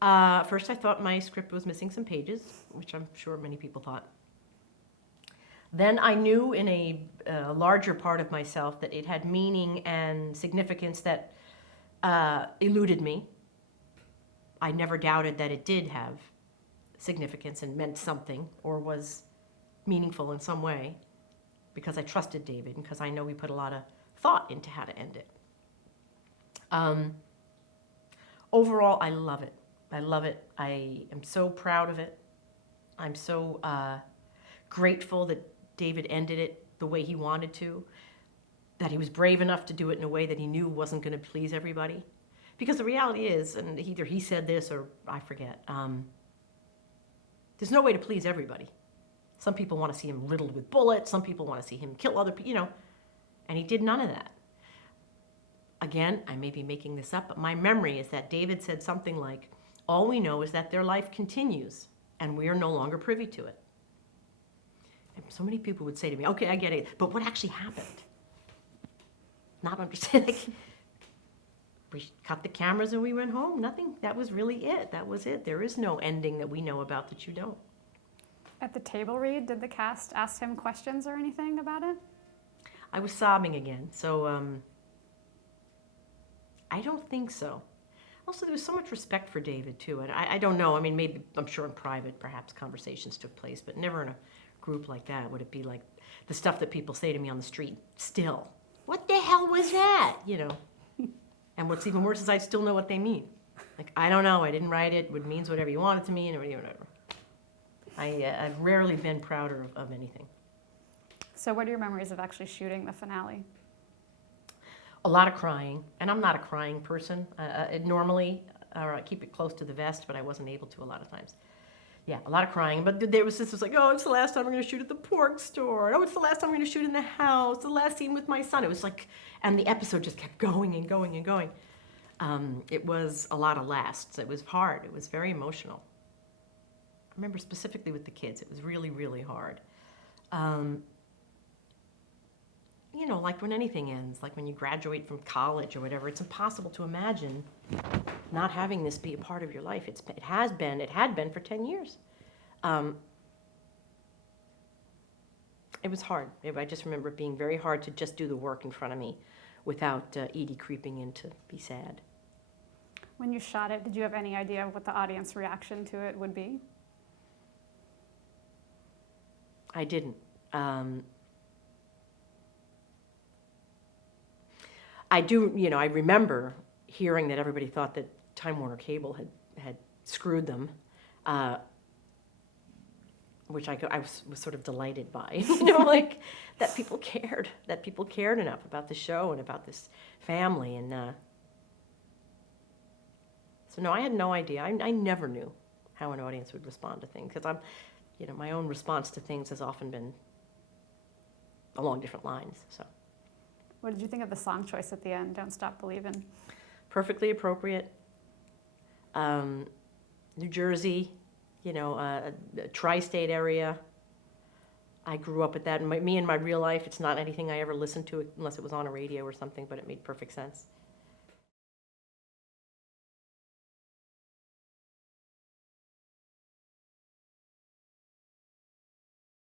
First, I thought my script was missing some pages, which I'm sure many people thought. Then I knew in a larger part of myself that it had meaning and significance that eluded me. I never doubted that it did have significance and meant something or was meaningful in some way because I trusted David and because I know we put a lot of thought into how to end it. Overall, I love it. I love it. I am so proud of it. I'm so grateful that David ended it the way he wanted to, that he was brave enough to do it in a way that he knew wasn't going to please everybody. Because the reality is, and either he said this or I forget, there's no way to please everybody. Some people want to see him riddled with bullets. Some people want to see him kill other people, and he did none of that. Again, I may be making this up, but my memory is that David said something like, all we know is that their life continues and we are no longer privy to it. And so many people would say to me, okay, I get it, but what actually happened? Not understanding. We cut the cameras and we went home. Nothing. That was really it. That was it. There is no ending that we know about that you don't. At the table read, did the cast ask him questions or anything about it? I was sobbing again, so I don't think so. Also, there was so much respect for David, too. And I don't know. I mean, maybe, I'm sure in private, perhaps conversations took place, but never in a group like that would it be like the stuff that people say to me on the street still. What the hell was that? And what's even worse is I still know what they mean. Like, I don't know. I didn't write it. It means whatever you want it to mean or whatever. I've rarely been prouder of anything. So what are your memories of actually shooting the finale? A lot of crying, and I'm not a crying person. Normally, I keep it close to the vest, but I wasn't able to a lot of times. Yeah, a lot of crying, but there was like, oh, it's the last time we're going to shoot at the pork store. Oh, it's the last time we're going to shoot in the house. The last scene with my son. It was like, and the episode just kept going and going and going. It was a lot of lasts. It was hard. It was very emotional. I remember specifically with the kids. It was really, really hard. Like when anything ends, like when you graduate from college or whatever, it's impossible to imagine not having this be a part of your life. It had been for 10 years. It was hard. I just remember it being very hard to just do the work in front of me without Edie creeping in to be sad. When you shot it, did you have any idea of what the audience reaction to it would be? I didn't. I do, I remember hearing that everybody thought that Time Warner Cable had screwed them, which I was sort of delighted by, like that people cared enough about the show and about this family. And so no, I had no idea. I never knew how an audience would respond to things because my own response to things has often been along different lines, so. What did you think of the song choice at the end, Don't Stop Believin'? Perfectly appropriate. New Jersey, a tri-state area. I grew up with that. Me in my real life, it's not anything I ever listened to unless it was on a radio or something, but it made perfect sense.